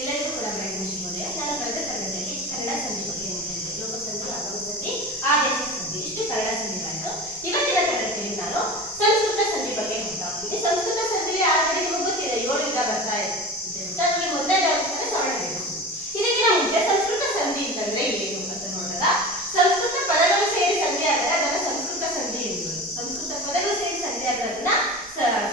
ಎಲ್ಲರಿಗೂ ಕೂಡ ಬೆಳಗಿನ ಶುಭೋದಯ. ನಾನು ಕಳೆದ ತರಗತಿಯಲ್ಲಿ ಕನ್ನಡ ಸಂಧಿ ಬಗ್ಗೆ ಹೇಳಿದ್ದೆ ಹೇಳಿದೆ ಲೋಕಸಂಧಿ ಆಗಮ ಸಂಧಿ ಆದೇಶ ಸಂಧಿ ಇಷ್ಟು ಕನ್ನಡ ಬಂತು. ಇವತ್ತಿನ ತರಗತಿಯಲ್ಲಿ ನಾನು ಸಂಸ್ಕೃತ ಸಂಧಿ ಬಗ್ಗೆ ಹೇಳ್ತಾ ಹೋಗ್ತೀನಿ. ಸಂಸ್ಕೃತ ಸಂಧಿ ಆಲ್ರೆಡಿ ನಿಮಗೆ ಗೊತ್ತಿದೆ? ಏಳು ಬರ್ತಾ ಇದೆ. ಅಂತ ಮುಂದೆ ಜಾಗಕ್ಕೆ ಸವರ್ಣ ಇದಕ್ಕಿಂತ ಮುಂಚೆ ಸಂಸ್ಕೃತ ಸಂಧಿ ಅಂತಂದ್ರೆ ಏನು ಅಂತ ನೋಡೋಣ. ಸಂಸ್ಕೃತ ಪದಗಳು ಸೇರಿ ಸಂಧಿ ಆದರೆ ಅದನ್ನ ಸಂಸ್ಕೃತ ಸಂಧಿ ಎನ್ನುವರು ಸಂಸ್ಕೃತ ಪದಗಳು ಸೇರಿ ಸಂಧಿ ಆದರೆ ಅದನ್ನ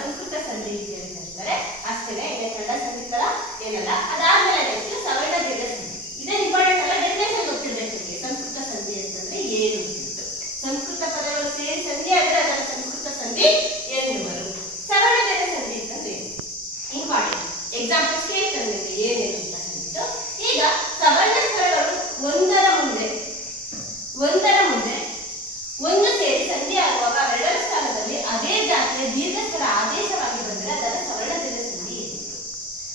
ಸಂಸ್ಕೃತ ಸಂಧಿ ಅಂತ ಹೇಳ್ತಾರೆ. ಅಷ್ಟೇ ಕನ್ನಡ ಸಂಧಿ ತರ ಏನಲ್ಲ ಅದಾದ್ಮೇಲೆ ನೆಕ್ಸ್ಟ್ ಸವರ್ಣ ದೀರ್ಘ ಸಂಧಿ ಇದೇ ಇಂಪಾರ್ಟೆಂಟ್ ಅಲ್ಲ ಡೆಫಿನೇಷನ್ ಗೊತ್ತಿರಬೇಕು ನಿಮಗೆ ಸಂಸ್ಕೃತ ಸಂಧಿ ಅಂತಂದ್ರೆ ಏನು ಅಂತ ಸಂಸ್ಕೃತ ಪದಗಳು ಸೇರಿ ಸಂಧಿ ಆದರೆ ಅದನ್ನ ಸಂಸ್ಕೃತ ಸಂಧಿ ಎನ್ನುವರು ಸವರ್ಣ ದೀರ್ಘ ಸಂಧಿ ಅಂತಂದ್ರೆ ಇಂಪಾರ್ಟೆಂಟ್ ಎಕ್ಸಾಂಪಲ್ಸ್ ಕೇಳ್ತಾರೆ ಏನೇನು ಅಂತ ಹೇಳ್ಬಿಟ್ಟು ಈಗ ಸವರ್ಣ ಸ್ವರಗಳು ಒಂದರ ಮುಂದೆ ಒಂದರ ಮುಂದೆ ಒಂದು ಸೇರಿ ಸಂಧಿ ಆಗುವಾಗ ಅವೆರಡರ ಸ್ಥಾನದಲ್ಲಿ ಅದೇ ಜಾತಿಯ ದೀರ್ಘ ಸ್ವರ ಆದೇಶವಾಗಿ ಬಂದರೆ ಅದರ ಸವರ್ಣ ದೀರ್ಘ ಸಂಧಿ ಎನ್ನುವುದು.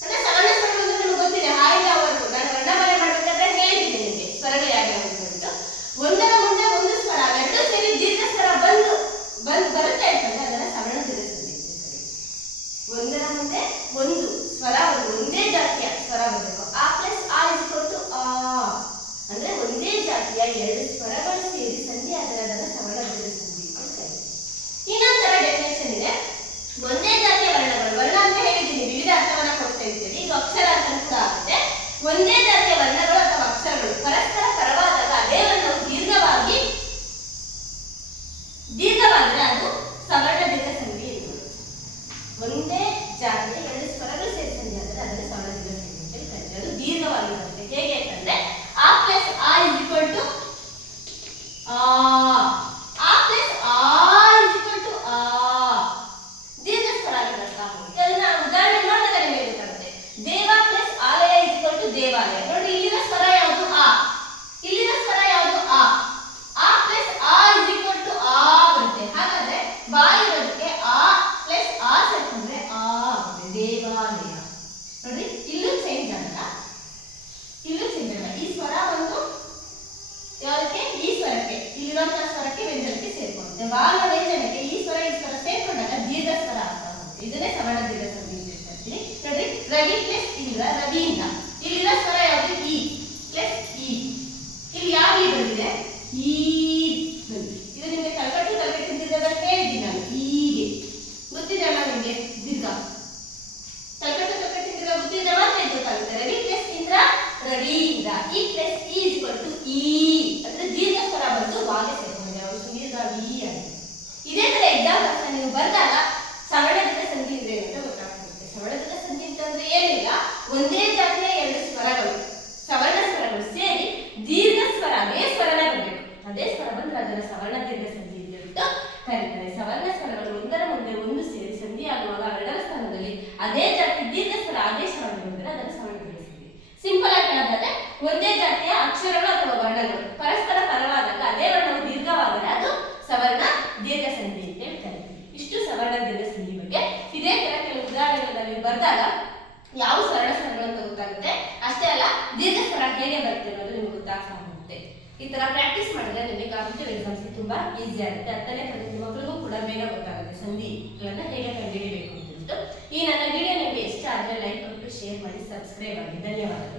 ಅಂದ್ರೆ ಸವರ್ಣ ಸ್ವರಗಳು ಅಂದ್ರೆ ನಿಮ್ಗೆ ಗೊತ್ತಿದೆ ಹಾಗೆ ಅವರು ನಾನು ವರ್ಣಮಾಲೆ ಮಾಡಬೇಕಾದ್ರೆ ಹೇಳಿದ್ದೀನಿ ನಿಮಗೆ ಸ್ವರಗಳು ಯಾವ್ಯಾವ ಅಂತ ಹೇಳ್ಬಿಟ್ಟು ಒಂದರ ಮುಂದೆ ಒಂದು ಸ್ವರ ಅವೆರಡು ಸೇರಿ ದೀರ್ಘ ಸ್ವರ ಬಂದು ಬಂದ್ ಬರುತ್ತೆ ಅಂತಂದ್ರೆ ಅದನ್ನ ಸವರ್ಣ ದೀರ್ಘ ಸಂಧಿ ಅಂತ ಕರೀತಾರೆ. ಒಂದರ ಮುಂದೆ ಒಂದು ಸ್ವರ, ಒಂದು ಜಾತಿಯ ಸ್ವರ ಬರಬೇಕು. ಆ ಪ್ಲಸ್ ಆ ಇಸ್ ಟು ಆ. ಅಂದ್ರೆ ಒಂದೇ ಜಾತಿಯ ಎರಡು ಸ್ವರಗಳು ಸೇರಿ ಸಂಧಿ ಆದರೆ ಅದನ್ನ ಸವರ್ಣ ಸಂಧಿ ಅಂತ. ಇನ್ನೊಂದರ ಡೆಫಿನೇಷನ್ ಇದೆ. ಒಂದೇ ಜಾತಿಯ ವರ್ಣಗಳು. ವರ್ಣ ಅಂತ ಹೇಳಿದ್ದೀನಿ. ವಿವಿಧ ಅರ್ಥವನ್ನ ಕೊಡ್ತಾ ಇರ್ತೀನಿ ಇದು ಅಕ್ಷರ ಅಂತ ಕೂಡ ಆಗುತ್ತೆ. ಒಂದೇ ಜಾತಿಯ ವರ್ಣಗಳು ಅಥವಾ ಅಕ್ಷರಗಳು ಪರಸ್ಪರ ಪರವಾದಾಗ ಅದೇ ವರ್ಣವು ದೀರ್ಘವಾಗಿ ದೀರ್ಘವಾದರೆ ಅದು ಸವರ್ಣ ದೀರ್ಘ ಸಂಧಿ ಎನ್ನುವುದು ಒಂದೇ ಜಾತಿಯ ಎರಡು ಸ್ವರಗಳು ಸೇರಿ ಸಂಧಿ ಆದರೆ ಅದನ್ನು ಸವರ್ಣ ದೀರ್ಘ ಸಂಧಿ ಅಂತ ಹೇಳಿ ಕರೀತಾರೆ ಅದು ದೀರ್ಘವಾಗಿ ಬರುತ್ತೆ ಹೇಗೆ ಅಂತಂದ್ರೆ ಆ ಪ್ಲಸ್ ಆ ಇಸ್ ಈಕ್ವಲ್ ಟು ಆ ಆ ಪ್ಲಸ್ ಆ ಇಸ್ ಈಕ್ವಲ್ ಟು ಆ ದೀರ್ಘ ಸ್ವರ ಆಗಿ ಬರ್ತಾ ಹೋಗುತ್ತೆ ಅದನ್ನ ಉದಾಹರಣೆ ಮಾಡಿದಾಗ ನಿಮಗೆ ಗೊತ್ತಾಗುತ್ತೆ ದೇವ ಪ್ಲಸ್ ಆಲಯ ಇಸ್ ಈಕ್ವಲ್ ಟು ದೇವಾಲಯ ನೋಡಿ ಇಲ್ಲಿನ ಸ್ವರ ಯಾವುದು ಆ ಇಲ್ಲಿನ ಸ್ವರ ಯಾವುದು ಆ ಆ ಪ್ಲಸ್ ಆ ಇಸ್ ಈಕ್ವಲ್ ಟು ಆ ಬರುತ್ತೆ ಹಾಗಾದ್ರೆ ಬಾ ಇರೋದಕ್ಕೆ ಆ ಪ್ಲಸ್ ಆ ಸೇರ್ಕೊಂಡ್ರೆ ಆ ಆಗುತ್ತೆ ದೇವಾಲಯ ನೋಡಿ ಇಲ್ಲೂ ಚೇಂಜ್ ಆಗಲ್ಲ ಇಲ್ಲೂ ಚೇಂಜ್ ಆಗಲ್ಲ ಈ ಸ್ವರ ಒಂದು ಯಾವುದಕ್ಕೆ ಈ ಸ್ವರಕ್ಕೆ ಇಲ್ಲಿರುವಂತಹ ಸ್ವರಕ್ಕೆ ವ್ಯಂಜನಕ್ಕೆ ಬಾಲ ವ್ಯಂಜನಕ್ಕೆ ಈ ಸ್ವರ ಈ ಸ್ವರ ಸೇರ್ಕೊಂಡಾಗ ದೀರ್ಘ ಸ್ವರ ಅಂತ ಇದನ್ನೇ ಸವರ್ಣ ದೀರ್ಘ ಸಂಧಿ ಅಂತ ಹೇಳ್ತೀನಿ ನೋಡ್ರಿ ರವಿ ಪ್ಲಸ್ ಇಂದ್ರ ರವಿಯಿಂದ ಇಲ್ಲಿರೋ ಸ್ವರ ಯಾವುದು ಈ ಪ್ಲಸ್ ಈ ಇಲ್ಲಿ ಯಾವ ಈ ಬಂದಿದೆ ಈ ಬಂದಿದೆ ಇದು ನಿಮಗೆ ಕಲ್ಕಟ್ಟು ಕಲ್ಕಟ್ಟು ದೀರ್ಘದಲ್ಲಿ ಹೇಳಿದ್ದೀನಿ ನಾನು ಹೀಗೆ ಗೊತ್ತಿದೆ ಅಲ್ಲ ನಿಮಗೆ ದೀರ್ಘ ಕಲ್ಕಟ್ಟು ಕಲ್ಕಟ್ಟು ದೀರ್ಘ ಗೊತ್ತಿದ್ರೆ ಮಾತ್ರ ಇದು ಗೊತ್ತಾಗುತ್ತೆ ರವಿ ಪ್ಲಸ್ ಇಂದ್ರ ರವೀಂದ್ರ ಈ ಪ್ಲಸ್ ಈ ಇಸ್ ಟು ಈ ಅಂದ್ರೆ ದೀರ್ಘ ಸ್ವರ ಬಂದು ವಾಗೆ ಸೇರ್ಕೊಂಡಿದೆ ಅವರು ಸುದೀರ್ಘ ವಿ ಆಗಿದೆ ಇದೇ ತರ ಎಕ್ಸಾಂಪಲ್ಸ್ ನೀವು ಬರ್ದಾಗ ಸವರ್ಣದಿಂದ ಸಂಧಿ ಅಂದ್ರೆ ಏನು ಅಂತ ಗೊತ್ತಾಗ್ತದೆ ಸವರ್ಣದಿಂದ ಸಂಧಿ ಅಂತಂದ್ರೆ ಏನಿಲ್ಲ ಒಂದೇ ಜಾತಿಯ ಎರಡು ಸ್ವರಗಳು ಸವರ್ಣ ಸ್ವರಗಳು ಸೇರಿ ದೀರ್ಘ ಸ್ವರ ಅದೇ ಸ್ವರನೇ ಬರಬೇಕು ಅದೇ ಸ್ವರ ಬಂದ್ರೆ ಅದನ್ನು ಸವರ್ಣ ದೀರ್ಘ ಸಂಧಿ ಅಂತ ಕರೀತಾರೆ, ಸವರ್ಣ ಸ್ವರಗಳು ಒಂದರ ಮುಂದೆ ಒಂದು ಸೇರಿ ಸಂಧಿಯಾಗುವಾಗ ಎರಡರ ಸ್ಥಾನದಲ್ಲಿ ಅದೇ ಜಾತಿ ದೀರ್ಘ ಸ್ವರ ಆದೇಶವಾಗಿ ಬಂದ್ರೆ ಅದನ್ನು ಸವರ್ಣ ದೀರ್ಘ ಸಂಧಿ ಸಿಂಪಲ್ ಆಗಿ ಹೇಳೋದಾದ್ರೆ, ಒಂದೇ ಜಾತಿಯ ಅಕ್ಷರಗಳು ಅಥವಾ ವರ್ಣಗಳು, ಪರಸ್ಪರ ಪರವಾದಾಗ ಅದೇ ವರ್ಣವು ದೀರ್ಘವಾದರೆ ಅದು ಸವರ್ಣ ದೀರ್ಘ ಸಂಧಿ ಅಂತ ಹೇಳ್ತಾರೆ. ಇಷ್ಟು ಸವರ್ಣ ದೀರ್ಘ ಸಂಧಿ ಬಗ್ಗೆ ಇದೇ ತರ ಕೆಲವು ಉದಾಹರಣೆಗಳಲ್ಲಿ ಬರ್ದಾಗ ಯಾವ ಸ್ವರ್ಣ ಸ್ವರಗಳು ಅಂತ ಗೊತ್ತಾಗುತ್ತೆ ಅಷ್ಟೇ ಅಲ್ಲ, ದೀರ್ಘ ಸ್ವರ ಹೇಗೆ ಬರುತ್ತೆ ಅನ್ನೋದು ನಿಮ್ಗೆ ಗೊತ್ತಾಗ್ತಾ ಈ ತರ ಪ್ರಾಕ್ಟೀಸ್ ಮಾಡಿದ್ರೆ ನಿಮಗೆ ಕಾಂಪಿಟೇಟಿವ್ ಎಕ್ಸಾಮ್ಸ್ಗೆ ತುಂಬಾ ಈಸಿ ಆಗುತ್ತೆ. ಹತ್ತನೇ ತರಗತಿ ಮಕ್ಕಳಿಗೂ ಕೂಡ ಬೇಗ ಗೊತ್ತಾಗುತ್ತೆ ಸಂಧಿಗಳನ್ನ ಹೇಗೆ ಕಂಡುಹಿಡಿಯಬೇಕು ಅಂತ. ಈ ನನ್ನ ವಿಡಿಯೋ ನಿಮಗೆ ಇಷ್ಟ ಆದರೆ ಲೈಕ್ ಕೊಟ್ಟು ಶೇರ್ ಮಾಡಿ ಸಬ್ಸ್ಕ್ರೈಬ್ ಆಗಿ ಧನ್ಯವಾದಗಳು.